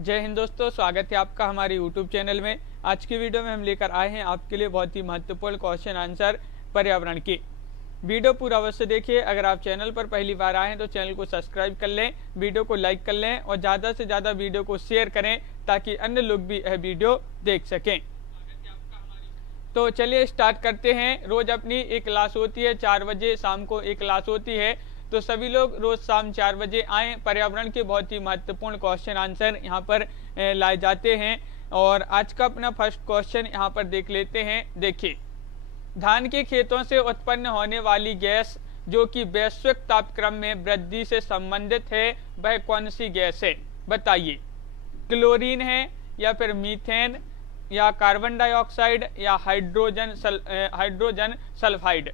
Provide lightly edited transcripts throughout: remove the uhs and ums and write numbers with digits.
जय हिंद दोस्तों, स्वागत है आपका हमारे YouTube चैनल में। आज की वीडियो में हम लेकर आए हैं आपके लिए बहुत ही महत्वपूर्ण क्वेश्चन आंसर पर्यावरण की। वीडियो पूरा अवश्य देखिए। अगर आप चैनल पर पहली बार आए हैं तो चैनल को सब्सक्राइब कर लें, वीडियो को लाइक कर लें और ज़्यादा से ज़्यादा वीडियो को शेयर करें ताकि अन्य लोग भी यह वीडियो देख सकें। तो चलिए स्टार्ट करते हैं। रोज़ अपनी एक क्लास होती है 4 बजे, शाम को एक क्लास होती है, तो सभी लोग रोज शाम 4 बजे आएँ। पर्यावरण के बहुत ही महत्वपूर्ण क्वेश्चन आंसर यहाँ पर लाए जाते हैं। और आज का अपना फर्स्ट क्वेश्चन यहाँ पर देख लेते हैं। देखिए, धान के खेतों से उत्पन्न होने वाली गैस जो कि वैश्विक तापक्रम में वृद्धि से संबंधित है, वह कौन सी गैस है? बताइए। क्लोरीन है या फिर मीथेन या कार्बन डाइऑक्साइड या हाइड्रोजन सल्फाइड?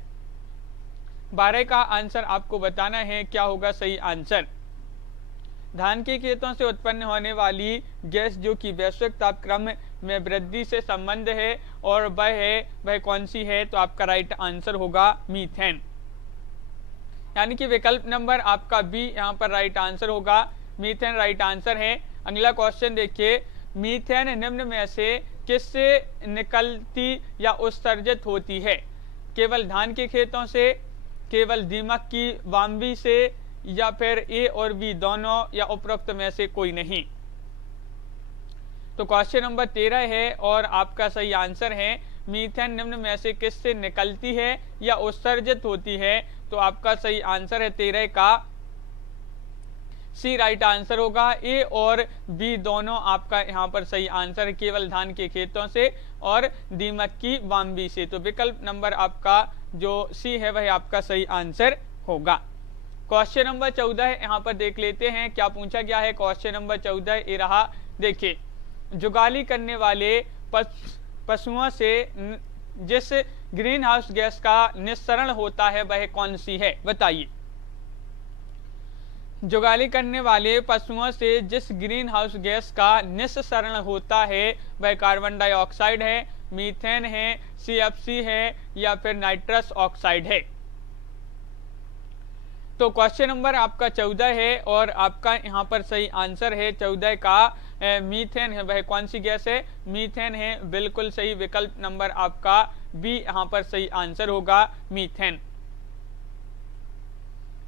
12 का आंसर आपको बताना है। क्या होगा सही आंसर? धान के खेतों से उत्पन्न होने वाली गैस जो कि वैश्विक तापक्रम में वृद्धि से संबंध है और वह कौन सी है? तो आपका राइट आंसर होगा मीथेन, यानी कि विकल्प नंबर आपका बी यहाँ पर राइट आंसर होगा। मीथेन राइट आंसर है। अगला क्वेश्चन देखिए, मीथेन निम्न में से किससे निकलती या उत्सर्जित होती है? केवल धान के खेतों से, केवल दीमक की वाम्बी से, या फिर ए और बी दोनों, या उपरोक्त में से कोई नहीं? तो क्वेश्चन नंबर 13 है और आपका सही आंसर है मीथेन निम्न में से किससे निकलती है या उत्सर्जित होती है? तो आपका सही आंसर है 13 का सी राइट आंसर होगा। ए और बी दोनों आपका यहाँ पर सही आंसर है, केवल धान के खेतों से और दीमक की वाम्बी से। तो विकल्प नंबर आपका जो सी है वह आपका सही आंसर होगा। क्वेश्चन नंबर 14 यहाँ पर देख लेते हैं क्या पूछा गया है। क्वेश्चन नंबर 14 ये रहा। देखिए, जुगाली करने वाले पशुओं से जिस ग्रीन हाउस गैस का निस्सरण होता है वह कौन सी है? बताइए। जुगाली करने वाले पशुओं से जिस ग्रीन हाउस गैस का निस्सरण होता है वह कार्बन डाइऑक्साइड है, मीथेन है, CFC है या फिर नाइट्रस ऑक्साइड है? तो क्वेश्चन नंबर आपका 14 है और आपका यहाँ पर सही आंसर है 14 का मीथेन है। वह कौन सी गैस है? मीथेन है, बिल्कुल सही। विकल्प नंबर आपका बी यहाँ पर सही आंसर होगा, मीथेन।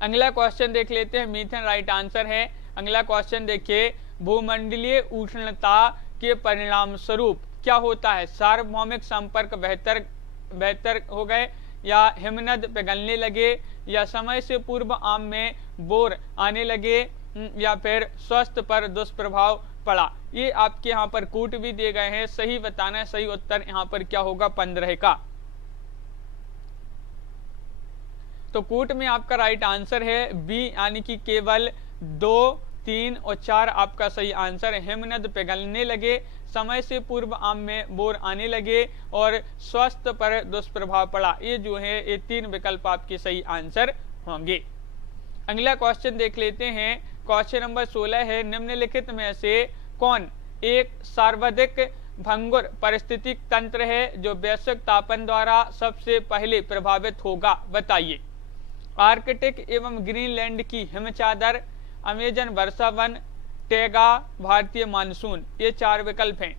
अगला क्वेश्चन देख लेते हैं। मीथेन राइट आंसर है। अगला क्वेश्चन देखिए, भूमंडलीय उष्णता के परिणाम स्वरूप क्या होता है? सार्वभौमिक संपर्क बेहतर हो गए, या हिमनद पिघलने लगे, या समय से पूर्व आम में बोर आने लगे, या फिर स्वास्थ्य पर दुष्प्रभाव पड़ा? ये आपके यहाँ पर कूट भी दिए गए हैं, सही बताना है। सही उत्तर यहाँ पर क्या होगा? 15 का। तो कूट में आपका राइट आंसर है बी, यानी कि केवल 2, 3 और 4 आपका सही आंसर है। हिमनद पिघलने लगे, समय से पूर्व आम में बोर आने लगे और स्वास्थ्य पर दुष्प्रभाव पड़ा। ये जो है ये 3 विकल्प आपके सही आंसर होंगे। अगला क्वेश्चन देख लेते हैं। क्वेश्चन नंबर 16 है, निम्नलिखित में से कौन एक सर्वाधिक भंगुर पारिस्थितिक तंत्र है जो वैश्विक तापन द्वारा सबसे पहले प्रभावित होगा? बताइए। आर्कटिक एवं ग्रीनलैंड की हिमचादर, अमेजन वर्षा वन, टैगा, भारतीय मानसून। ये 4 विकल्प हैं।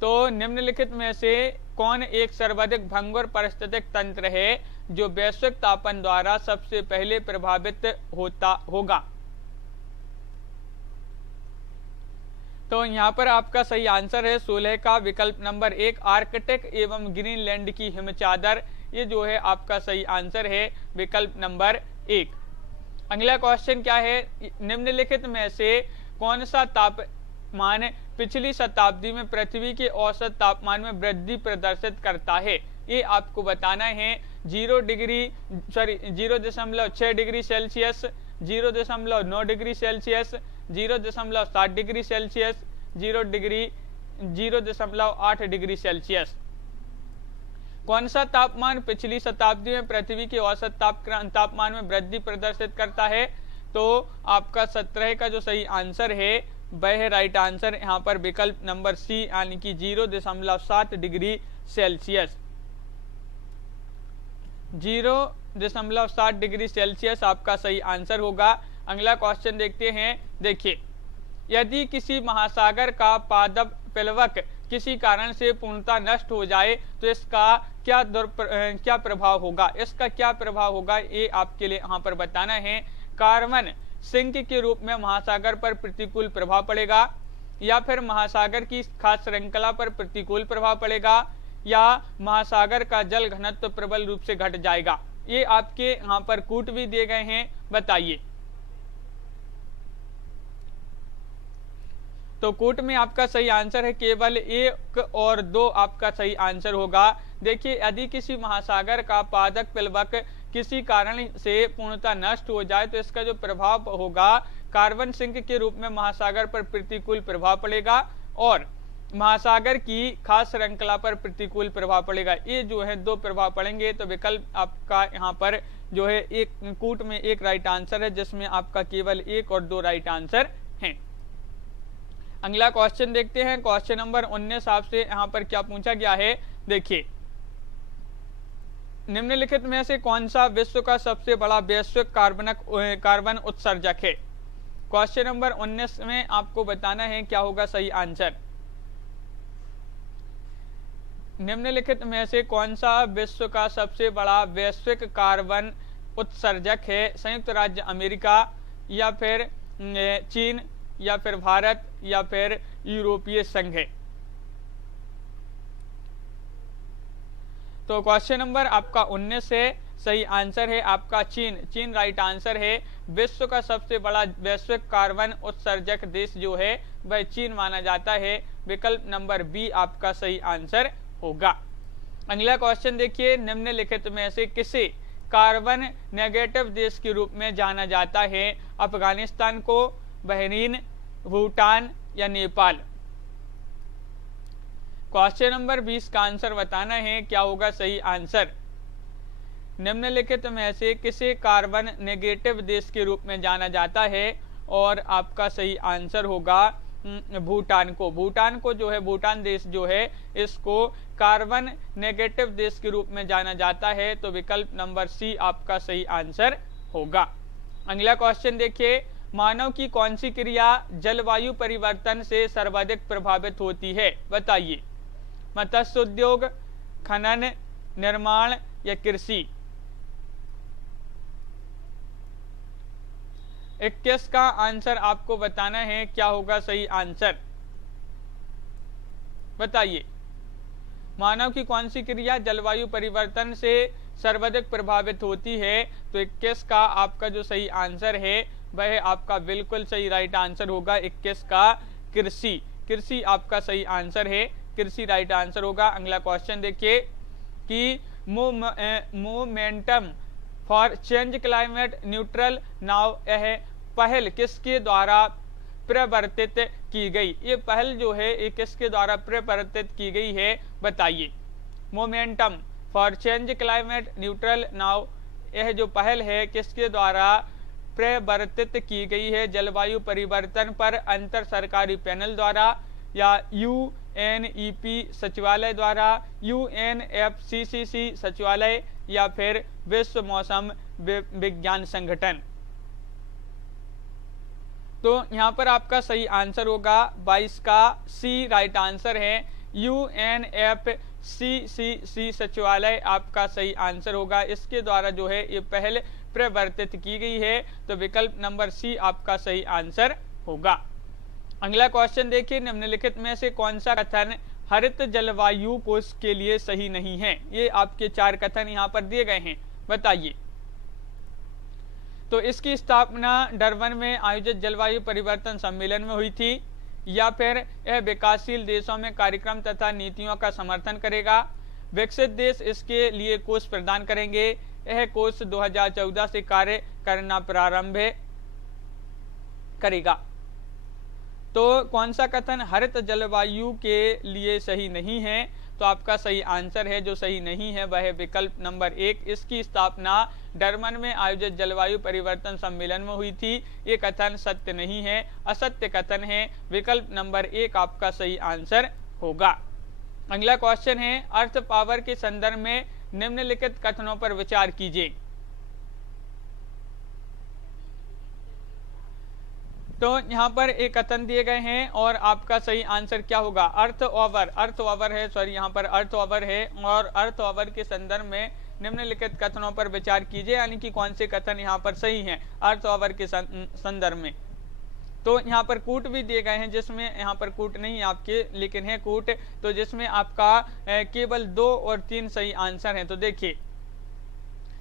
तो निम्नलिखित में से कौन एक सर्वाधिक भंगुर पारिस्थितिक तंत्र है जो वैश्विक तापन द्वारा सबसे पहले प्रभावित होगा? तो यहाँ पर आपका सही आंसर है 16 का विकल्प नंबर 1, आर्कटिक एवं ग्रीनलैंड की हिमचादर। ये जो है आपका सही आंसर है विकल्प नंबर 1। अगला क्वेश्चन क्या है, निम्नलिखित में से कौन सा तापमान पिछली शताब्दी में पृथ्वी के औसत तापमान में वृद्धि प्रदर्शित करता है? ये आपको बताना है। 0.6 degree Celsius, 0.9 degree Celsius, 0.7 degree Celsius, 0.8 degree Celsius. कौन सा तापमान पिछली शताब्दी में पृथ्वी के औसत तापमान में वृद्धि प्रदर्शित करता है? तो आपका 17 का जो सही आंसर है वह राइट आंसर यहाँ पर विकल्प नंबर सी, यानी कि 0.7 डिग्री सेल्सियस। 0.7 डिग्री सेल्सियस आपका सही आंसर होगा। अगला क्वेश्चन देखते हैं। देखिए, यदि किसी महासागर का पादप प्लवक किसी कारण से पूर्णतः नष्ट हो जाए तो इसका क्या प्रभाव होगा। इसका क्या प्रभाव होगा ये आपके लिए यहाँ पर बताना है। कार्बन सिंक के रूप में महासागर पर प्रतिकूल प्रभाव पड़ेगा, या फिर महासागर की खास श्रृंखला पर प्रतिकूल प्रभाव पड़ेगा, या महासागर का जल घनत्व प्रबल रूप से घट जाएगा। ये आपके यहाँ पर कूट भी दिए गए हैं, बताइए। तो कूट में आपका सही आंसर है केवल 1 और 2 आपका सही आंसर होगा। देखिए, यदि किसी महासागर का पादप प्लवक किसी कारण से पूर्णतः नष्ट हो जाए तो इसका जो प्रभाव होगा कार्बन सिंक के रूप में महासागर पर प्रतिकूल प्रभाव पड़ेगा और महासागर की खास श्रृंखला पर प्रतिकूल प्रभाव पड़ेगा। ये जो है 2 प्रभाव पड़ेंगे। तो विकल्प आपका यहाँ पर जो है एक कूट में 1 राइट आंसर है, जिसमें आपका केवल 1 और 2 राइट आंसर हैं। अगला क्वेश्चन देखते हैं। क्वेश्चन नंबर 19 आपसे यहाँ पर क्या पूछा गया है, देखिए। निम्नलिखित में से कौन सा विश्व का सबसे बड़ा वैश्विक कार्बन उत्सर्जक है। क्वेश्चन नंबर 19 में आपको बताना है क्या होगा सही आंसर। निम्नलिखित में से कौन सा विश्व का सबसे बड़ा वैश्विक कार्बन उत्सर्जक है। संयुक्त राज्य अमेरिका, या फिर चीन, या फिर भारत, या फिर यूरोपीय संघ है। तो क्वेश्चन नंबर आपका 19 है, सही आंसर है आपका चीन। चीन राइट आंसर है। विश्व का सबसे बड़ा वैश्विक कार्बन उत्सर्जक देश जो है वह चीन माना जाता है। विकल्प नंबर बी आपका सही आंसर होगा। अगला क्वेश्चन देखिए। निम्नलिखित में से किसे कार्बन नेगेटिव देश के रूप में जाना जाता है। अफगानिस्तान को, बहरीन, भूटान, या नेपाल। क्वेश्चन नंबर 20 का आंसर बताना है क्या होगा सही आंसर। निम्नलिखित में से किसे कार्बन नेगेटिव देश के रूप में जाना जाता है, और आपका सही आंसर होगा भूटान को। भूटान को जो है, भूटान देश जो है, इसको कार्बन नेगेटिव देश के रूप में जाना जाता है। तो विकल्प नंबर सी आपका सही आंसर होगा। अगला क्वेश्चन देखिए। मानव की कौन सी क्रिया जलवायु परिवर्तन से सर्वाधिक प्रभावित होती है, बताइए। मत्स्य उद्योग, खनन, निर्माण, या कृषि। 21 का आंसर आपको बताना है क्या होगा सही आंसर, बताइए। मानव की कौन सी क्रिया जलवायु परिवर्तन से सर्वाधिक प्रभावित होती है। तो 21 का आपका जो सही आंसर है वह आपका बिल्कुल सही राइट आंसर होगा। 21 का कृषि। कृषि आपका सही आंसर है। कृषि राइट आंसर होगा। अगला क्वेश्चन देखिए कि momentum for change climate neutral now यह पहल किसके द्वारा प्रवर्तित की गई। ये पहल जो है ये किसके द्वारा प्रवर्तित की गई है, बताइए। Momentum for change climate neutral now, यह जो पहल है किसके द्वारा प्रवर्तित की गई है। जलवायु परिवर्तन पर अंतर सरकारी पैनल द्वारा, या यूएनईपी सचिवालय द्वारा, यूएनएफसीसीसी सचिवालय, या फिर विश्व मौसम विज्ञान संगठन। तो यहाँ पर आपका सही आंसर होगा 22 का सी राइट आंसर है। यूएनएफसीसीसी सचिवालय आपका सही आंसर होगा। इसके द्वारा जो है ये पहल प्रवर्तित की गई है। तो विकल्प नंबर सी आपका सही आंसर होगा। अगला क्वेश्चन देखिए। निम्नलिखित में से कौन सा कथन हरित जलवायु कोष के लिए सही नहीं है। ये आपके 4 कथन यहाँ पर दिए गए हैं, बताइए। तो इसकी स्थापना डरबन में आयोजित जलवायु परिवर्तन सम्मेलन में हुई थी, या फिर यह विकासशील देशों में कार्यक्रम तथा नीतियों का समर्थन करेगा। विकसित देश इसके लिए कोष प्रदान करेंगे। यह कोष 2014 से कार्य करना प्रारंभ करेगा। तो कौन सा कथन हरित जलवायु के लिए सही नहीं है। तो आपका सही आंसर है जो सही नहीं है वह है विकल्प नंबर 1। इसकी स्थापना डरबन में आयोजित जलवायु परिवर्तन सम्मेलन में हुई थी। ये कथन सत्य नहीं है, असत्य कथन है। विकल्प नंबर 1 आपका सही आंसर होगा। अगला क्वेश्चन है अर्थ पावर के संदर्भ में निम्नलिखित कथनों पर विचार कीजिए। तो यहाँ पर एक कथन दिए गए हैं और आपका सही आंसर क्या होगा, अर्थ ओवर है, सॉरी यहाँ पर अर्थ ओवर है और अर्थ ओवर के संदर्भ में निम्नलिखित कथनों पर विचार कीजिए, यानी कि कौन से कथन यहाँ पर सही हैं अर्थ ओवर के संदर्भ में। तो यहाँ पर कूट भी दिए गए हैं, जिसमें यहाँ पर कूट नहीं आपके लेकिन है कूट, तो जिसमें आपका केवल 2 और 3 सही आंसर हैं। तो देखिए,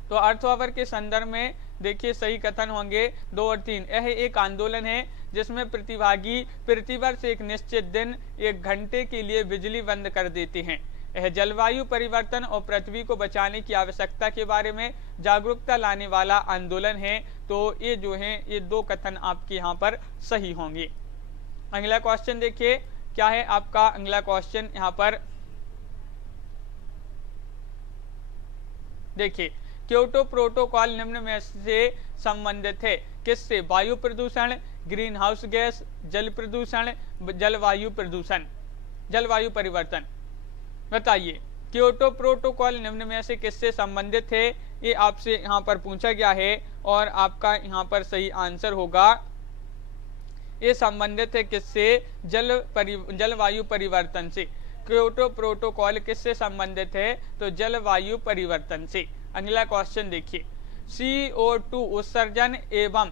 तो अर्थ ओवर के संदर्भ में देखिए सही कथन होंगे 2 और 3। यह एक आंदोलन है जिसमें प्रतिभागी प्रतिवर्ष एक निश्चित दिन 1 घंटे के लिए बिजली बंद कर देते हैं। यह जलवायु परिवर्तन और पृथ्वी को बचाने की आवश्यकता के बारे में जागरूकता लाने वाला आंदोलन है। तो ये जो है ये 2 कथन आपके यहाँ पर सही होंगे। अगला क्वेश्चन देखिए क्या है आपका अगला क्वेश्चन यहाँ पर देखिए, क्योटो प्रोटोकॉल निम्न में से संबंधित है किससे, वायु प्रदूषण, ग्रीन हाउस गैस, जल प्रदूषण, जलवायु प्रदूषण, जलवायु परिवर्तन। बताइए, क्योटो प्रोटोकॉल निम्न में से किससे संबंधित है, ये आपसे यहाँ पर पूछा गया है और आपका यहाँ पर सही आंसर होगा ये संबंधित है किससे, जलवायु परिवर्तन से। क्योटो प्रोटोकॉल किससे संबंधित है, तो जलवायु परिवर्तन से। अगला क्वेश्चन देखिए, CO2 उत्सर्जन एवं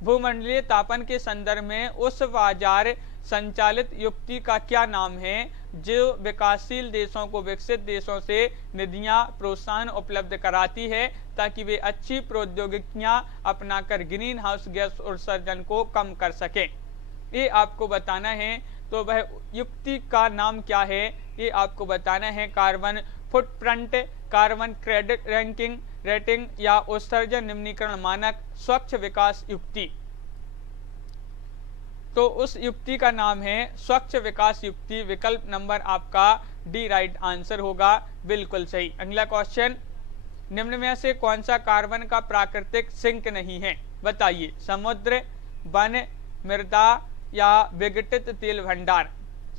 भूमंडलीय तापन के संदर्भ में उस बाजार संचालित युक्ति का क्या नाम है जो विकासशील देशों को विकसित देशों से निधियां प्रोत्साहन उपलब्ध कराती है ताकि वे अच्छी प्रौद्योगिकियां अपनाकर ग्रीन हाउस गैस उत्सर्जन को कम कर सकें। ये आपको बताना है, तो वह युक्ति का नाम क्या है ये आपको बताना है। Carbon footprint, carbon credit rating या उत्सर्जन निम्नीकरण मानक, स्वच्छ विकास युक्ति। तो उस युक्ति का नाम है स्वच्छ विकास युक्ति। विकल्प नंबर आपका डी राइट आंसर होगा, बिल्कुल सही। अगला क्वेश्चन, निम्न में से कौन सा कार्बन का प्राकृतिक सिंक नहीं है, बताइए। समुद्र, वन, मृदा या विघटित तेल भंडार।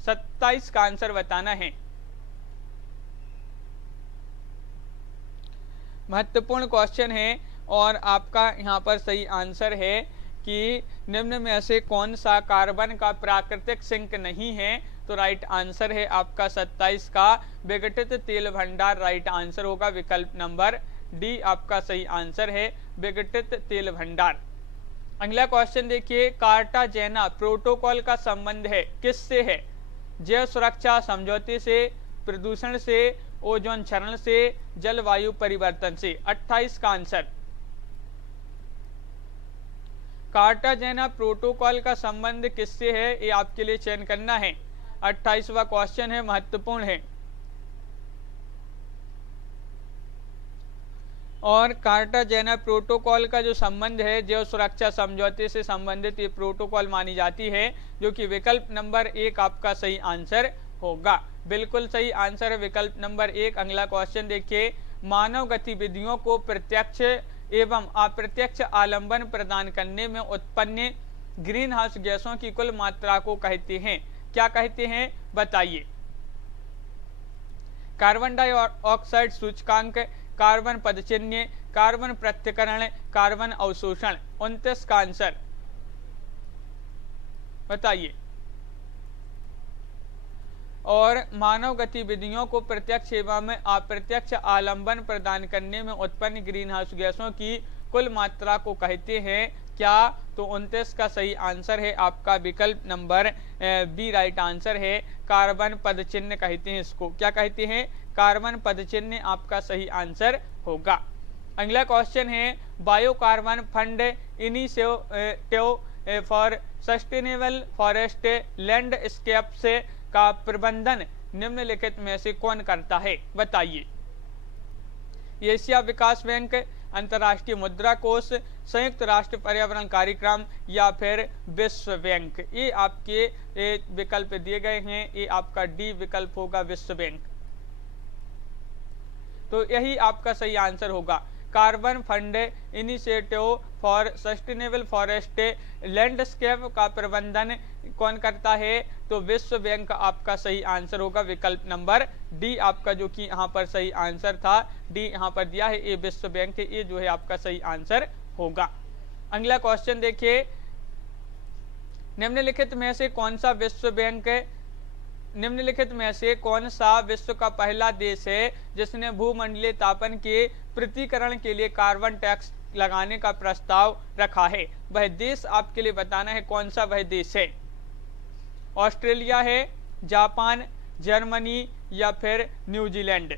27 का आंसर बताना है। महत्वपूर्ण क्वेश्चन है और आपका यहाँ पर सही आंसर है कि निम्न में से कौन सा कार्बन का प्राकृतिक सिंक नहीं है, तो राइट आंसर है आपका 27 का विघटित तेल भंडार राइट आंसर होगा। विकल्प नंबर डी आपका सही आंसर है, विघटित तेल भंडार। अगला क्वेश्चन देखिए, कार्टाजेना प्रोटोकॉल का संबंध है किससे है, जैव सुरक्षा समझौते से, प्रदूषण से, ओजोन क्षरण से, जलवायु परिवर्तन से। 28 का आंसर। कार्टाजेना प्रोटोकॉल का संबंध किससे है ये आपके लिए चयन करना है। 28वां क्वेश्चन है, महत्वपूर्ण है। और कार्टाजेना प्रोटोकॉल का जो संबंध है जैव सुरक्षा समझौते से संबंधित ये प्रोटोकॉल मानी जाती है, जो कि विकल्प नंबर 1 आपका सही आंसर होगा। बिल्कुल सही आंसर है विकल्प नंबर 1। अगला क्वेश्चन देखिए, मानव गतिविधियों को प्रत्यक्ष एवं अप्रत्यक्ष आलंबन प्रदान करने में उत्पन्न ग्रीन हाउस गैसों की कुल मात्रा को कहते हैं, क्या कहते हैं बताइए। कार्बन डाइऑक्साइड सूचकांक, कार्बन पदचिह्न, कार्बन पृथक्करण, कार्बन अवशोषण। 29 का आंसर बताइए। और मानव गतिविधियों को प्रत्यक्ष एवं अप्रत्यक्ष आलंबन प्रदान करने में उत्पन्न ग्रीन हाउस गैसों की कुल मात्रा को कहते हैं क्या, तो 29 का सही आंसर है आपका विकल्प नंबर बी राइट आंसर है, कार्बन पदचिह्न कहते हैं इसको। क्या कहते हैं, कार्बन पदचिह्न आपका सही आंसर होगा। अगला क्वेश्चन है, biocarbon fund initiative for sustainable forest landscapes का प्रबंधन निम्नलिखित में से कौन करता है बताइए। एशिया विकास बैंक, अंतर्राष्ट्रीय मुद्रा कोष, संयुक्त राष्ट्र पर्यावरण कार्यक्रम या फिर विश्व बैंक। ये आपके विकल्प दिए गए हैं, ये आपका डी विकल्प होगा, विश्व बैंक। तो यही आपका सही आंसर होगा। Carbon fund initiative for sustainable forest landscape का प्रबंधन कौन करता है, तो विश्व बैंक आपका सही आंसर होगा, विकल्प नंबर डी आपका जो कि यहाँ पर सही आंसर था, डी यहाँ पर दिया है, ये विश्व बैंक है, ये जो है आपका सही आंसर होगा। अगला क्वेश्चन देखिए, निम्नलिखित में से कौन सा विश्व का पहला देश है जिसने भूमंडलीय तापन के पृथक्करण के लिए कार्बन टैक्स लगाने का प्रस्ताव रखा है? वह देश आपके लिए बताना है, कौन सा वह देश है। ऑस्ट्रेलिया है, जापान, जर्मनी या फिर न्यूजीलैंड।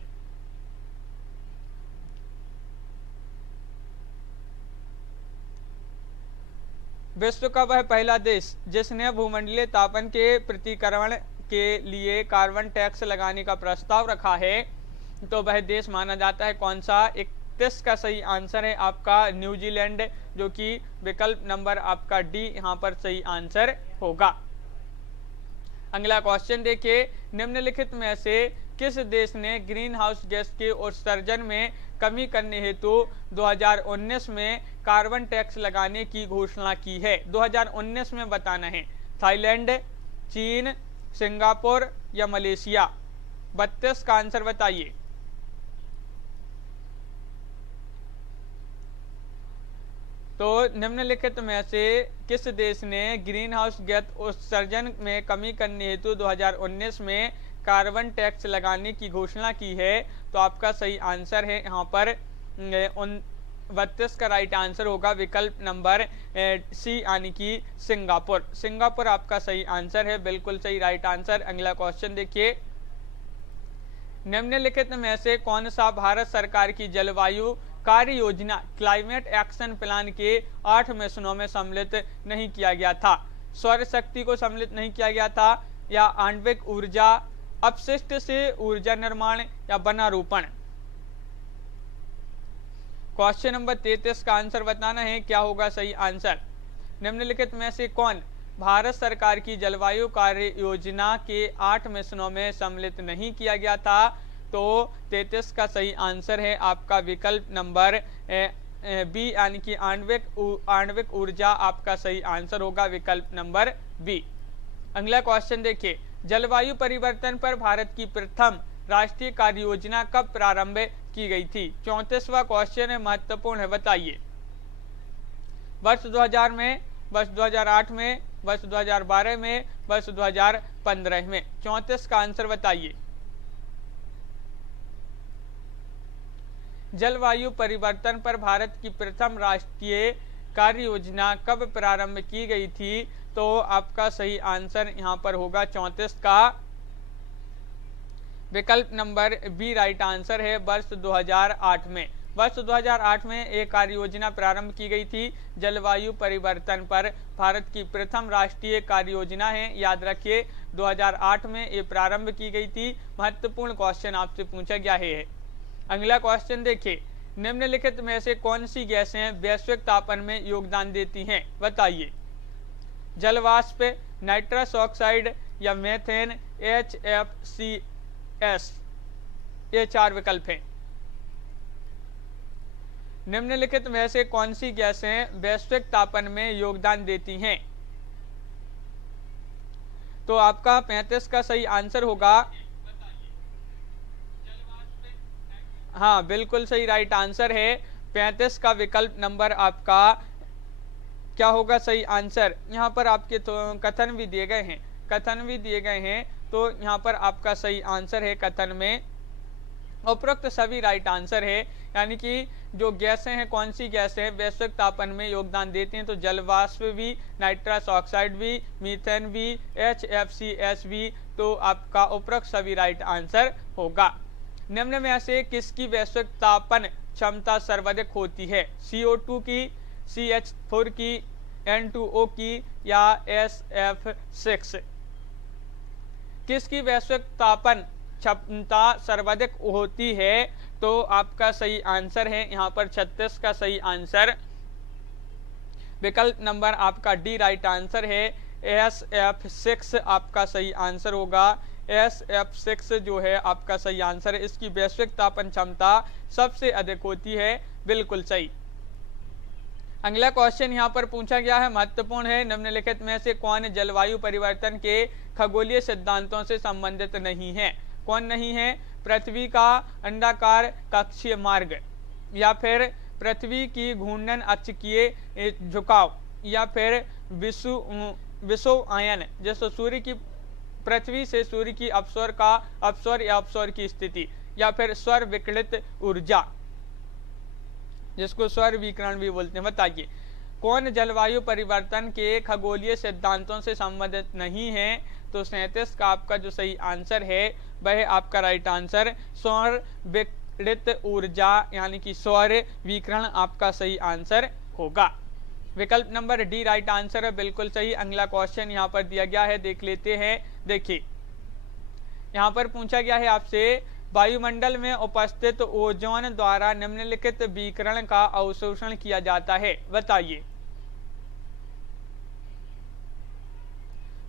विश्व का वह पहला देश जिसने भूमंडलीय तापन के पृथक्करण के लिए कार्बन टैक्स लगाने का प्रस्ताव रखा है, तो वह देश माना जाता है कौन सा? 31 का सही आंसर है आपका न्यूजीलैंड, जो कि विकल्प नंबर आपका डी यहाँ पर सही आंसर होगा। अगला क्वेश्चन देखिए, निम्नलिखित में से किस देश ने ग्रीन हाउस गैस के उत्सर्जन में कमी करने हेतु 2019 में कार्बन टैक्स लगाने की घोषणा की है? 2019 में बताना है। थाईलैंड, चीन, सिंगापुर या मलेशिया? 32 का आंसर बताइए। तो निम्नलिखित में से किस देश ने ग्रीन हाउस गैस उत्सर्जन में कमी करने हेतु 2019 में कार्बन टैक्स लगाने की घोषणा की है? तो आपका सही आंसर है यहाँ पर 32 का राइट आंसर होगा विकल्प नंबर सी यानी कि सिंगापुर। सिंगापुर आपका सही आंसर है, बिल्कुल सही राइट आंसर। अगला क्वेश्चन देखिए, निम्नलिखित में से कौन सा भारत सरकार की जलवायु कार्य योजना क्लाइमेट एक्शन प्लान के 8 मिशनों में सम्मिलित नहीं किया गया था? सौर शक्ति को सम्मिलित नहीं किया गया था, या आणविक ऊर्जा, अपशिष्ट से ऊर्जा निर्माण या वनारोपण? क्वेश्चन नंबर 33 का आंसर बताना है, क्या होगा सही आंसर। निम्नलिखित में से कौन भारत सरकार की जलवायु कार्य योजना के 8 मिशनों में सम्मिलित नहीं किया गया था? तो 33 का सही आंसर है आपका विकल्प नंबर बी यानी कि आणविक ऊर्जा आपका सही आंसर होगा विकल्प नंबर बी। अगला क्वेश्चन देखिए, जलवायु परिवर्तन पर भारत की प्रथम राष्ट्रीय कार्य योजना कब प्रारंभ की गई थी? 34वां क्वेश्चन है, महत्वपूर्ण है, बताइए। वर्ष 2000 में, वर्ष 2008 में, वर्ष 2012 में, वर्ष 2015 में? 34 का आंसर बताइए। जलवायु परिवर्तन पर भारत की प्रथम राष्ट्रीय कार्य योजना कब प्रारंभ की गई थी? तो आपका सही आंसर यहाँ पर होगा 34 का विकल्प नंबर बी राइट आंसर है, वर्ष 2008 में। वर्ष 2008 में एक कार्य योजना प्रारंभ की गई थी जलवायु परिवर्तन पर। भारत की प्रथम राष्ट्रीय कार्य योजना है, याद रखिए 2008 में ये प्रारंभ की गई थी। महत्वपूर्ण क्वेश्चन आपसे पूछा गया है। अगला क्वेश्चन देखिए, निम्नलिखित में से कौन सी गैसें वैश्विक तापन में योगदान देती हैं? बताइए। जलवाष्प, नाइट्रस ऑक्साइड या मेथेन, HFCS? ये 4 विकल्प हैं। निम्नलिखित में से कौन सी गैसें वैश्विक तापन में योगदान देती हैं? तो आपका 35 का सही आंसर होगा। हाँ, बिल्कुल सही राइट आंसर है। 35 का विकल्प नंबर आपका क्या होगा सही आंसर। यहाँ पर आपके तो कथन भी दिए गए हैं, तो यहाँ पर आपका सही आंसर है कथन में उपरोक्त सभी राइट आंसर है। यानी कि जो गैसें हैं, कौन सी गैसें वैश्विक तापन में योगदान देती हैं? तो जलवाष्प भी, नाइट्रस ऑक्साइड भी, मीथेन भी, HFCS भी। तो आपका उपरोक्त सभी राइट आंसर होगा। निम्न में से किसकी वैश्विक तापन क्षमता सर्वाधिक होती है? CO2 की, CH4 की, N2O की या SF6? किसकी वैश्विक तापन क्षमता सर्वाधिक होती है? तो आपका सही आंसर है यहाँ पर 36 का सही आंसर विकल्प नंबर आपका डी राइट आंसर है। SF6 आपका सही आंसर होगा। SF6 जो है आपका सही आंसर है। इसकी वैश्विक तापन क्षमता सबसे अधिक होती है, बिल्कुल सही। अगला क्वेश्चन यहाँ पर पूछा गया है, महत्वपूर्ण है। निम्नलिखित में से कौन जलवायु परिवर्तन के खगोलीय सिद्धांतों से संबंधित नहीं है? कौन नहीं है? पृथ्वी का अंडाकार कक्षीय मार्ग, या फिर पृथ्वी की घूर्णन अक्ष की झुकाव, या फिर विषुव आयन, जैसे सूर्य की पृथ्वी से सूर्य की अपसौर का अपसौर या अपसौर की स्थिति, या फिर स्वर विकिरित ऊर्जा, जिसको स्वर विकिरण भी बोलते हैं। बताइए कौन जलवायु परिवर्तन के खगोलीय सिद्धांतों से संबंधित नहीं है? तो 37 का आपका जो सही आंसर है वह आपका राइट आंसर सौर विकिरित ऊर्जा यानी कि सौर विकिरण आपका सही आंसर होगा। विकल्प नंबर डी राइट आंसर है, बिल्कुल सही। अगला क्वेश्चन यहाँ पर दिया गया है, देख लेते हैं। देखिए यहाँ पर पूछा गया है आपसे, वायुमंडल में उपस्थित ओजोन द्वारा निम्नलिखित विकिरण का अवशोषण किया जाता है। बताइए,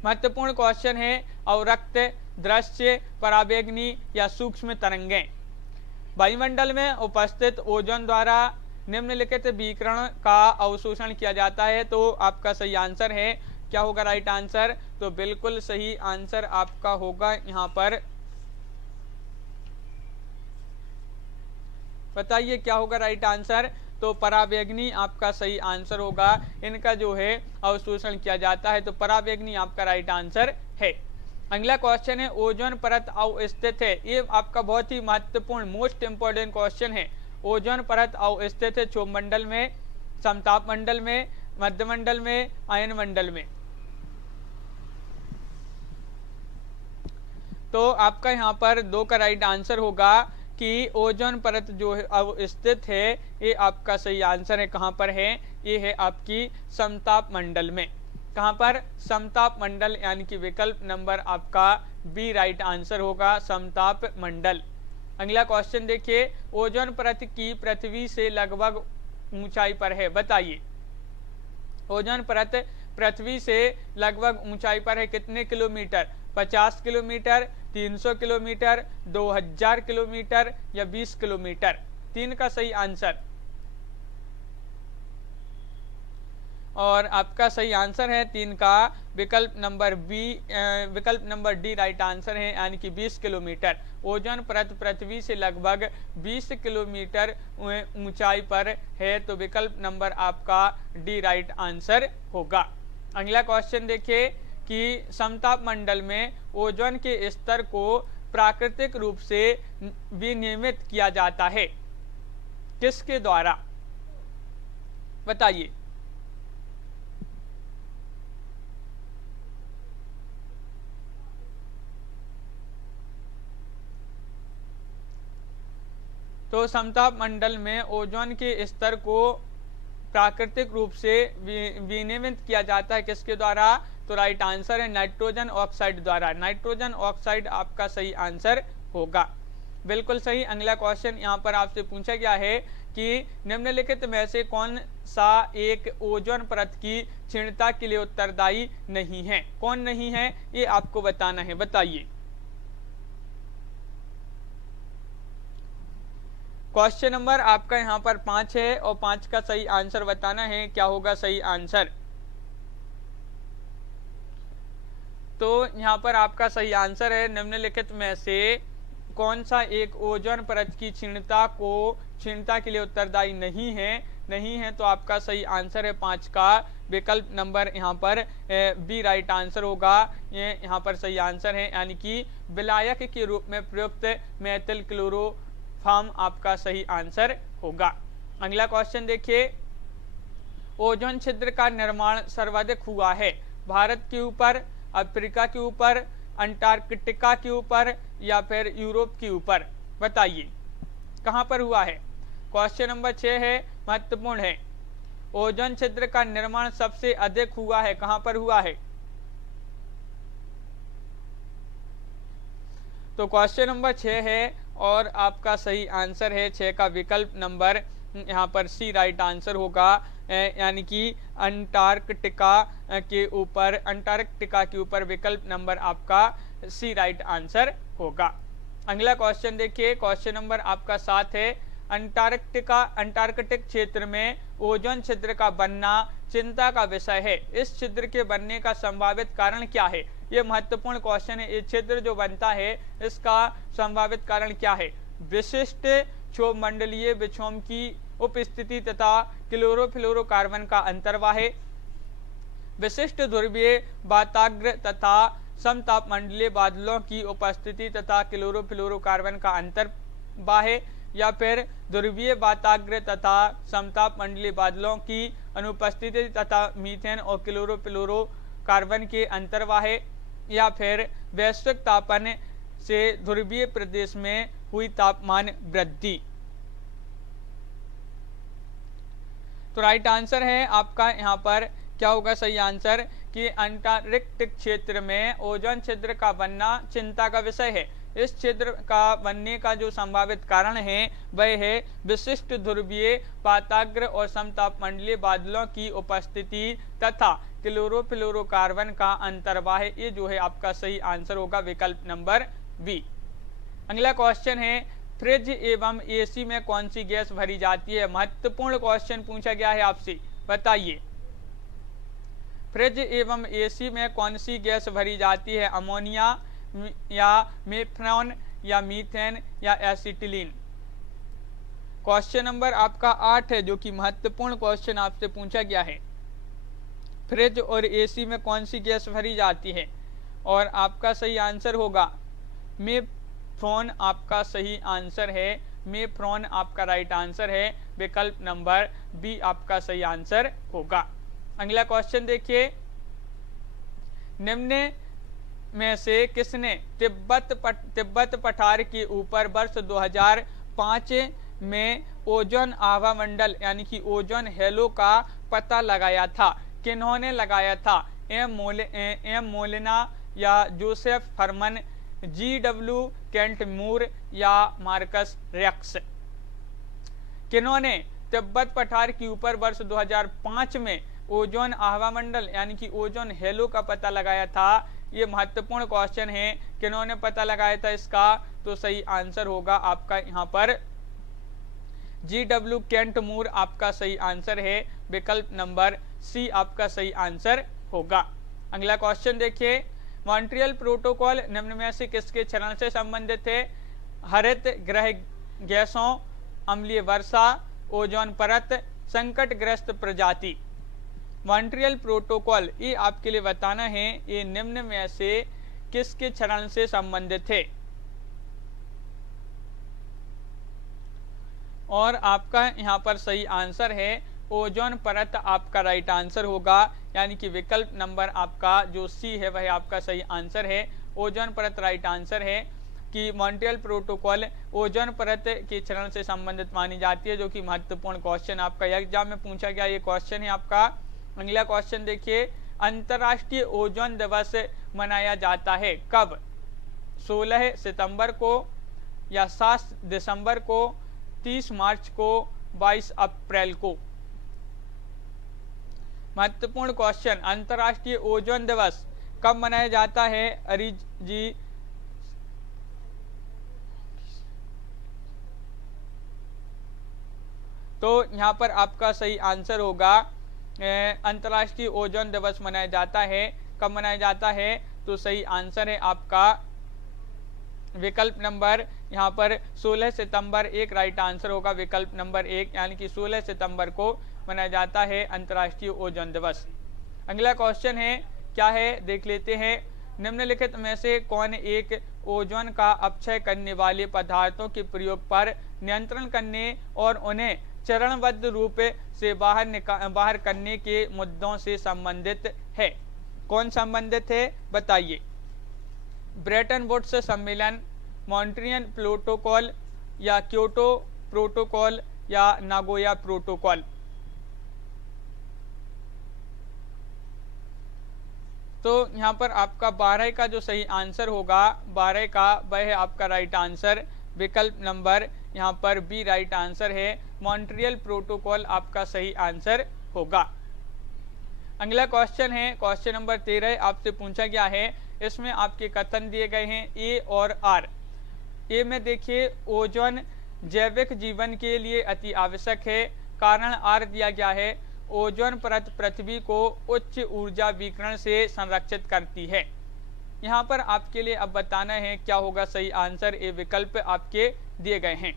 महत्वपूर्ण क्वेश्चन है। अवरक्त, दृश्य, पराबैंगनी या सूक्ष्म तरंगें। वायुमंडल में उपस्थित ओजोन द्वारा निम्नलिखित विकिरण का अवशोषण किया जाता है, तो आपका सही आंसर है, क्या होगा राइट आंसर? तो बिल्कुल सही आंसर आपका होगा यहाँ पर, बताइए क्या होगा राइट आंसर? तो पराबैंगनी आपका सही आंसर होगा। इनका जो है अवशोषण किया जाता है, तो पराबैंगनी आपका राइट आंसर है। अगला क्वेश्चन है, ओजोन परत अवस्थित है। ये आपका बहुत ही महत्वपूर्ण मोस्ट इंपोर्टेंट क्वेश्चन है। ओजोन परत अवस्थित है क्षोभ मंडल में, समताप मंडल में, मध्य मंडल में, आयन मंडल में। तो आपका यहाँ पर 2 का राइट आंसर होगा कि ओजोन परत जो अवस्थित है ये आपका सही आंसर है। कहाँ पर है? ये है आपकी समताप मंडल में। कहाँ पर? समताप मंडल, यानी कि विकल्प नंबर आपका बी राइट आंसर होगा, समताप मंडल। अगला क्वेश्चन देखिए, ओजोन परत की पृथ्वी से लगभग ऊंचाई पर है। बताइए ओजोन परत पृथ्वी से लगभग ऊंचाई पर है कितने किलोमीटर? 50 किलोमीटर, 300 किलोमीटर, 2000 किलोमीटर या 20 किलोमीटर। 3 का सही आंसर, और आपका सही आंसर है 3 का विकल्प नंबर बी, विकल्प नंबर डी राइट आंसर है, यानी कि 20 किलोमीटर। ओजोन परत पृथ्वी से लगभग 20 किलोमीटर ऊंचाई पर है, तो विकल्प नंबर आपका डी राइट आंसर होगा। अगला क्वेश्चन देखिए कि समताप मंडल में ओजोन के स्तर को प्राकृतिक रूप से विनियमित किया जाता है, किसके द्वारा? बताइए। तो समताप मंडल में ओजोन के स्तर को प्राकृतिक रूप से विनियमित किया जाता है, किसके द्वारा? तो राइट आंसर है नाइट्रोजन ऑक्साइड द्वारा। नाइट्रोजन ऑक्साइड आपका सही आंसर होगा, बिल्कुल सही। अगला क्वेश्चन यहाँ पर आपसे पूछा गया है कि निम्नलिखित में से कौन सा एक ओजोन परत की क्षीणता के लिए उत्तरदायी नहीं है? कौन नहीं है ये आपको बताना है। बताइए। क्वेश्चन नंबर आपका यहाँ पर 5 है और 5 का सही आंसर बताना है, क्या होगा सही आंसर? तो यहाँ पर आपका सही आंसर है, निम्नलिखित में से कौन सा एक ओजोन परत की क्षीणता के लिए उत्तरदायी नहीं है? नहीं है, तो आपका सही आंसर है 5 का विकल्प नंबर यहाँ पर बी राइट आंसर होगा। ये यहाँ पर सही आंसर है, यानी कि विलायक के रूप में प्रयुक्त मेथिल क्लोरोफॉर्म आपका सही आंसर होगा। अगला क्वेश्चन देखिए, ओजोन छिद्र का निर्माण सर्वाधिक हुआ है भारत के ऊपर, अफ्रीका के ऊपर, अंटार्कटिका के ऊपर या फिर यूरोप के ऊपर? बताइए कहां पर हुआ है। क्वेश्चन नंबर 6 है, महत्वपूर्ण है। ओजोन छिद्र का निर्माण सबसे अधिक हुआ है, कहां पर हुआ है? तो क्वेश्चन नंबर 6 है और आपका सही आंसर है 6 का विकल्प नंबर यहाँ पर सी राइट आंसर होगा, यानी कि अंटार्कटिका के ऊपर विकल्प नंबर आपका सी राइट आंसर होगा। अगला क्वेश्चन देखिए, क्वेश्चन नंबर आपका 7 है। अंटार्कटिक क्षेत्र में ओजोन छिद्र का बनना चिंता का विषय है, इस छिद्र के बनने का संभावित कारण क्या है? यह महत्वपूर्ण क्वेश्चन है। ये छिद्र जो बनता है इसका संभावित कारण क्या है? विशिष्ट क्षोभ मंडलीय विक्षोभ की उपस्थिति तथा क्लोरोफ्लोरोकार्बन का अंतर्वाह, विशिष्ट ध्रुवीय वाताग्र तथा समतापमंडलीय बादलों की उपस्थिति तथा क्लोरोफ्लोरोकार्बन का अंतर बाह्य, या फिर ध्रुवीय वाताग्र तथा समतापमंडलीय बादलों की अनुपस्थिति तथा मीथेन और क्लोरोफ्लोरोकार्बन के अंतर्वाहे, या फिर वैश्विक तापन से ध्रुवीय प्रदेश में हुई तापमान वृद्धि। तो राइट आंसर है आपका यहाँ पर क्या होगा सही आंसर कि अंटार्कटिक क्षेत्र में ओजोन छिद्र का बनना चिंता का विषय है। इस छिद्र का बनने का जो संभावित कारण है वह है विशिष्ट ध्रुवीय वाताग्र और समतापमंडलीय बादलों की उपस्थिति तथा क्लोरोफ्लोरोकार्बन का अंतर्वाह। ये जो है आपका सही आंसर होगा विकल्प नंबर बी। अगला क्वेश्चन है फ्रिज एवं एसी में कौन सी गैस भरी जाती है। महत्वपूर्ण क्वेश्चन पूछा गया है आपसे, बताइए फ्रिज एवं एसी में कौन सी गैस भरी जाती है। अमोनिया या मेथनॉल या मीथेन या एसिटिलीन। क्वेश्चन नंबर आपका 8 है जो कि महत्वपूर्ण क्वेश्चन आपसे पूछा गया है। फ्रिज और एसी में कौन सी गैस भरी जाती है और आपका सही आंसर होगा मेफ्रॉन। आपका सही आंसर है मेफ्रॉन, आपका राइट आंसर है विकल्प नंबर बी आपका सही आंसर होगा। अगला क्वेश्चन देखिए, निम्न में से किसने तिब्बत पठार के ऊपर वर्ष 2005 में ओजोन आभामंडल यानी कि ओजोन हेलो का पता लगाया था। किन्होंने लगाया था। एम मोलेना या जोसेफ फरमन, GW केंट मूर या मार्कस रेक्स। किन्होंने तिब्बत पठार के ऊपर वर्ष 2005 में ओजोन आभामंडल यानी कि ओजोन हेलो का पता लगाया था। ये महत्वपूर्ण क्वेश्चन है, किन्होंने पता लगाया था इसका, तो सही आंसर होगा आपका यहाँ पर GW केंट मूर आपका सही आंसर है विकल्प नंबर सी आपका सही आंसर होगा। अगला क्वेश्चन देखिए, मॉन्ट्रियल प्रोटोकॉल निम्न में से किसके चरण से संबंधित है। हरित गृह गैसों, अम्लीय वर्षा, ओजोन परत, संकटग्रस्त प्रजाति। मॉन्ट्रियल प्रोटोकॉल ये आपके लिए बताना है ये निम्न में से किसके चरण से संबंधित है। और आपका यहाँ पर सही आंसर है ओजोन परत आपका राइट आंसर होगा, यानी कि विकल्प नंबर आपका जो सी है वह आपका सही आंसर है। ओजोन परत राइट आंसर है कि मॉन्ट्रियल प्रोटोकॉल ओजोन परत के चरण से संबंधित मानी जाती है, जो कि महत्वपूर्ण क्वेश्चन आपका एग्जाम में पूछा गया ये क्वेश्चन है आपका। अगला क्वेश्चन देखिए, अंतर्राष्ट्रीय ओजोन दिवस मनाया जाता है कब। 16 सितंबर को या 7 दिसंबर को, 30 मार्च को, 22 अप्रैल को। महत्वपूर्ण क्वेश्चन, अंतर्राष्ट्रीय ओजोन दिवस कब मनाया जाता है। अरिज जी तो यहाँ पर आपका सही आंसर होगा अंतर्राष्ट्रीय ओजोन दिवस मनाया जाता है। कब मनाया जाता है, तो सही आंसर है आपका विकल्प नंबर यहाँ पर 16 सितंबर एक राइट आंसर होगा विकल्प नंबर 1, यानी कि 16 सितंबर को मनाया जाता है अंतर्राष्ट्रीय ओजोन दिवस। अगला क्वेश्चन है क्या है देख लेते हैं, निम्नलिखित में से कौन एक ओजोन का अपक्षय करने वाले पदार्थों के प्रयोग पर नियंत्रण करने और उन्हें चरणबद्ध रूप से बाहर करने के मुद्दों से संबंधित है। कौन संबंधित है बताइए। ब्रेटन वुड्स सम्मेलन, मॉन्ट्रियल प्रोटोकॉल या क्योटो प्रोटोकॉल या नागोया प्रोटोकॉल। तो यहाँ पर आपका 12 का जो सही आंसर होगा 12 का वह है आपका राइट आंसर विकल्प नंबर यहाँ पर बी राइट आंसर है। मॉन्ट्रियल प्रोटोकॉल आपका सही आंसर होगा। अगला क्वेश्चन है क्वेश्चन नंबर 13 आपसे पूछा गया है। इसमें आपके कथन दिए गए हैं ए और आर। ए में देखिए ओजोन जैविक जीवन के लिए अति आवश्यक है। कारण आर दिया गया है ओजोन परत पृथ्वी को उच्च ऊर्जा विकिरण से संरक्षित करती है। यहाँ पर आपके लिए अब बताना है क्या होगा सही आंसर। ये विकल्प आपके दिए गए हैं।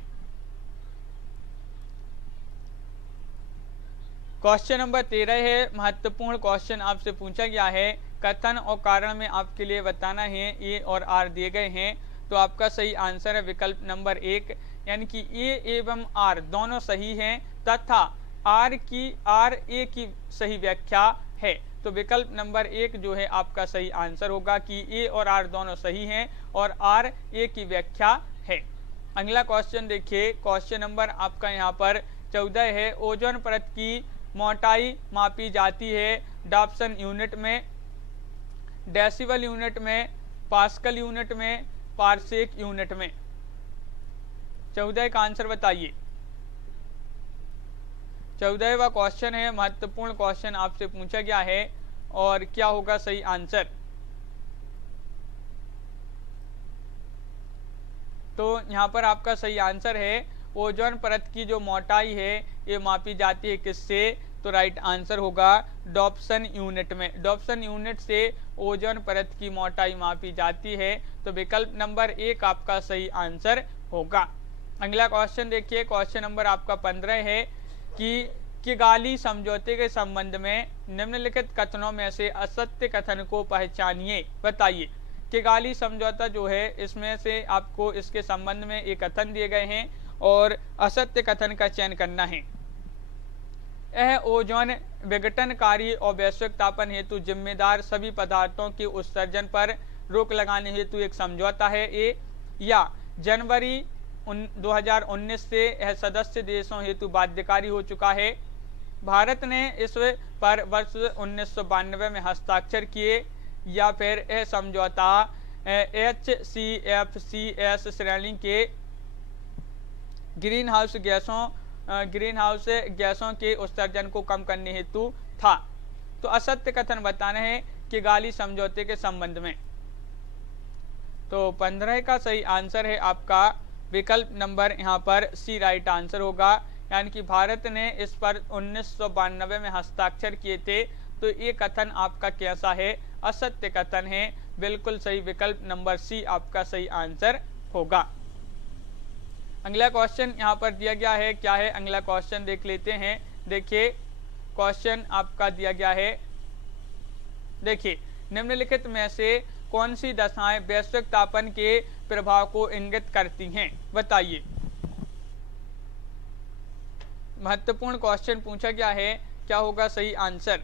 क्वेश्चन नंबर 13 है, महत्वपूर्ण क्वेश्चन आपसे पूछा गया है। कथन और कारण में आपके लिए बताना है। ए और आर दिए गए हैं, तो आपका सही आंसर है विकल्प नंबर 1, यानी कि ए एवं आर दोनों सही हैं तथा आर ए की सही व्याख्या है। तो विकल्प नंबर 1 जो है आपका सही आंसर होगा कि ए और आर दोनों सही हैं और आर ए की व्याख्या है। अगला क्वेश्चन देखिए, क्वेश्चन नंबर आपका यहाँ पर 14 है। ओजोन परत की मोटाई मापी जाती है डॉप्सन यूनिट में, डेसिबल यूनिट में, पास्कल यूनिट में, पारसेक यूनिट में। 14 का आंसर बताइए। 14वां क्वेश्चन है, महत्वपूर्ण क्वेश्चन आपसे पूछा गया है और क्या होगा सही आंसर। तो यहाँ पर आपका सही आंसर है ओजोन परत की जो मोटाई है ये मापी जाती है किससे, तो राइट आंसर होगा डॉप्सन यूनिट में। डॉप्सन यूनिट से ओजोन परत की मोटाई मापी जाती है, तो विकल्प नंबर 1 आपका सही आंसर होगा। अगला क्वेश्चन देखिए, क्वेश्चन नंबर आपका 15 है कि किगाली समझौते के संबंध में निम्नलिखित कथनों में से असत्य कथन को पहचानिए। बताइए, किगाली समझौता जो है इसमें से आपको इसके संबंध में एक कथन दिए गए हैं और असत्य कथन का चयन करना है। यह ओजोन विघटनकारी और वैश्विक तापन हेतु जिम्मेदार सभी पदार्थों के उत्सर्जन पर रोक लगाने हेतु एक समझौता है ए, या जनवरी 2019 से यह सदस्य देशों हेतु बाध्यकारी हो चुका है। भारत ने इस पर वर्ष 1992 में हस्ताक्षर किए, या फिर यह समझौता HCFCs श्रेणी के ग्रीन हाउस गैसों के उत्सर्जन को कम करने हेतु था। तो असत्य कथन बताना है किगाली समझौते के संबंध में। तो 15 का सही आंसर है आपका विकल्प नंबर यहाँ पर सी राइट आंसर होगा, यानी कि भारत ने इस पर 1992 में हस्ताक्षर किए थे। तो ये कथन आपका कैसा है, असत्य कथन है। बिल्कुल सही, विकल्प नंबर सी आपका सही आंसर होगा। अगला क्वेश्चन यहाँ पर दिया गया है, क्या है अगला क्वेश्चन देख लेते हैं। देखिए क्वेश्चन आपका दिया गया है, देखिए निम्नलिखित में से कौन सी दशाएं वैश्विक तापन के प्रभाव को इंगित करती हैं। बताइए, महत्वपूर्ण क्वेश्चन पूछा गया है, क्या होगा सही आंसर।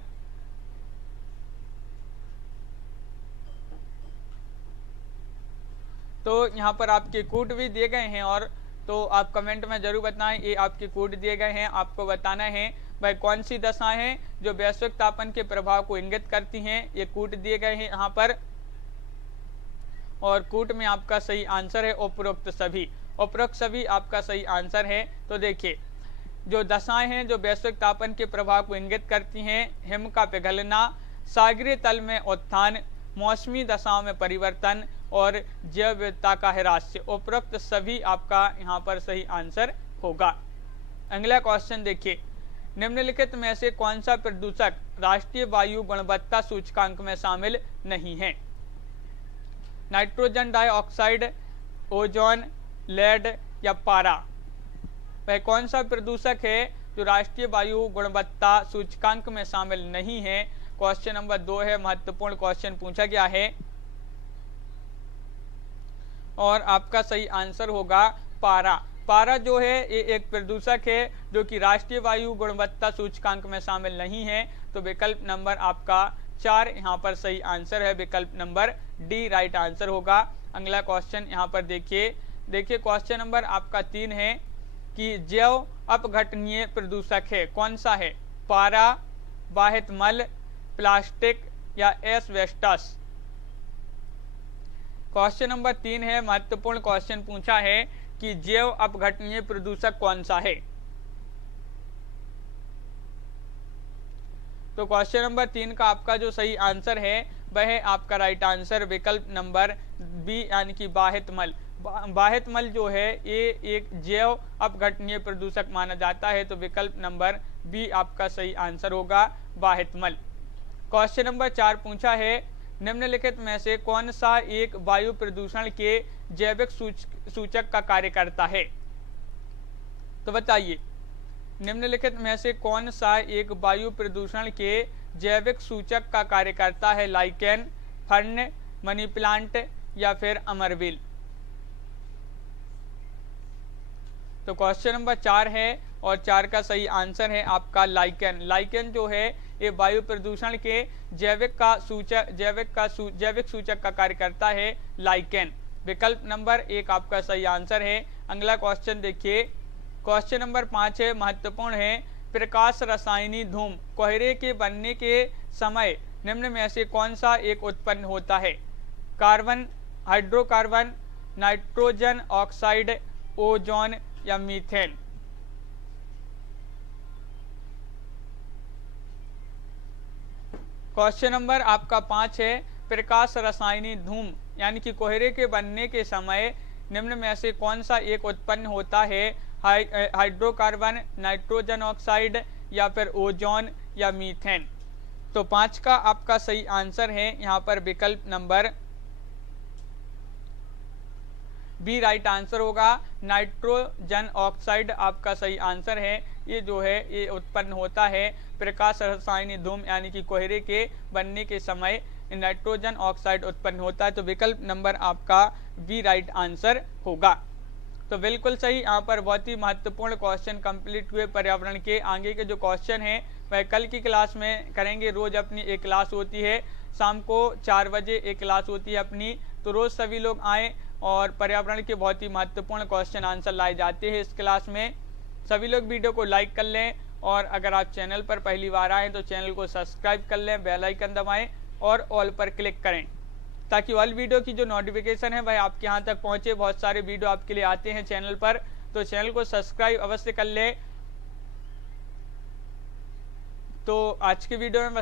तो यहाँ पर आपके कोड भी दिए गए हैं, और तो आप कमेंट में जरूर बताएं, ये आपके कोड दिए गए हैं, आपको बताना है भाई कौन सी दशाएं हैं जो वैश्विक तापन के प्रभाव को इंगित करती हैं। ये कोड दिए गए हैं यहाँ पर, और कोड में आपका सही आंसर है उपरोक्त सभी। उपरोक्त सभी आपका सही आंसर है। तो देखिए जो दशाएं हैं जो वैश्विक तापन के प्रभाव को इंगित करती हैं, हिम का पिघलना, सागरीय तल में उत्थान, मौसमी दशाओं में परिवर्तन और जैव विविधता का ह्रास। उपरोक्त सभी आपका यहाँ पर सही आंसर होगा। अगला क्वेश्चन देखिए, निम्नलिखित में से कौन सा प्रदूषक राष्ट्रीय वायु गुणवत्ता सूचकांक में शामिल नहीं है। नाइट्रोजन डाइऑक्साइड, ओजोन, लेड या पारा। वह कौन सा प्रदूषक है जो राष्ट्रीय वायु गुणवत्ता सूचकांक में शामिल नहीं है। क्वेश्चन नंबर 2 है, महत्वपूर्ण क्वेश्चन पूछा गया है और आपका सही आंसर होगा पारा। पारा जो है ये एक प्रदूषक है जो कि राष्ट्रीय वायु गुणवत्ता सूचकांक में शामिल नहीं है। तो विकल्प नंबर आपका 4 यहाँ पर सही आंसर है, विकल्प नंबर डी राइट आंसर होगा। अगला क्वेश्चन यहाँ पर देखिए क्वेश्चन नंबर आपका 3 है कि जैव अपघटनीय प्रदूषक है, कौन सा है। पारा, बाहित मल, प्लास्टिक या एस्बेस्टस। क्वेश्चन नंबर 3 है, महत्वपूर्ण क्वेश्चन पूछा है कि जैव अपघटनीय प्रदूषक कौन सा है। तो क्वेश्चन नंबर 3 का आपका जो सही आंसर है वह है आपका राइट आंसर विकल्प नंबर बी, यानी कि बाहित मल। बाहित मल जो है ये एक जैव अपघटनीय प्रदूषक माना जाता है। तो विकल्प नंबर बी आपका सही आंसर होगा, बाहित मल। क्वेश्चन नंबर 4 पूछा है, निम्नलिखित में से कौन सा एक वायु प्रदूषण के जैविक सूचक का कार्य करता है। तो बताइए, निम्नलिखित में से कौन सा एक वायु प्रदूषण के जैविक सूचक का कार्य करता है? लाइकेन, फर्न, मनी प्लांट या फिर अमरविल। तो क्वेश्चन नंबर 4 है और 4 का सही आंसर है आपका लाइकेन। लाइकेन जो है ये वायु प्रदूषण के जैविक सूचक का कार्य करता है, लाइकेन। विकल्प नंबर 1 आपका सही आंसर है। अगला क्वेश्चन देखिए, क्वेश्चन नंबर 5 है, महत्वपूर्ण है। प्रकाश रसायनी धूम कोहरे के बनने के समय निम्न में से कौन सा एक उत्पन्न होता है? Carbon, hydrocarbon, nitrogen oxide, ozone या मीथेन। क्वेश्चन नंबर आपका 5 है, प्रकाश रसायनी धूम यानी कि कोहरे के बनने के समय निम्न में से कौन सा एक उत्पन्न होता है? हाइड्रोकार्बन, नाइट्रोजन ऑक्साइड या फिर ओजोन या मीथेन। तो 5 का आपका सही आंसर है यहाँ पर विकल्प नंबर बी राइट आंसर होगा। नाइट्रोजन ऑक्साइड आपका सही आंसर है। ये जो है ये उत्पन्न होता है प्रकाश रसायनी धूम यानी कि कोहरे के बनने के समय नाइट्रोजन ऑक्साइड उत्पन्न होता है। तो विकल्प नंबर आपका बी राइट आंसर होगा। तो बिल्कुल सही, यहाँ पर बहुत ही महत्वपूर्ण क्वेश्चन कंप्लीट हुए पर्यावरण के। आगे के जो क्वेश्चन है वह कल की क्लास में करेंगे। रोज अपनी एक क्लास होती है, शाम को 4 बजे एक क्लास होती है अपनी। तो रोज सभी लोग आएँ और पर्यावरण के बहुत ही महत्वपूर्ण क्वेश्चन आंसर लाए जाते हैं इस क्लास में। सभी लोग वीडियो को लाइक कर लें और अगर आप चैनल पर पहली बार आए तो चैनल को सब्सक्राइब कर लें, बेल आइकन दबाएं और ऑल पर क्लिक करें ताकि ऑल वीडियो की जो नोटिफिकेशन है वह आपके यहाँ तक पहुँचे। बहुत सारे वीडियो आपके लिए आते हैं चैनल पर, तो चैनल को सब्सक्राइब अवश्य कर लें। तो आज के वीडियो में बस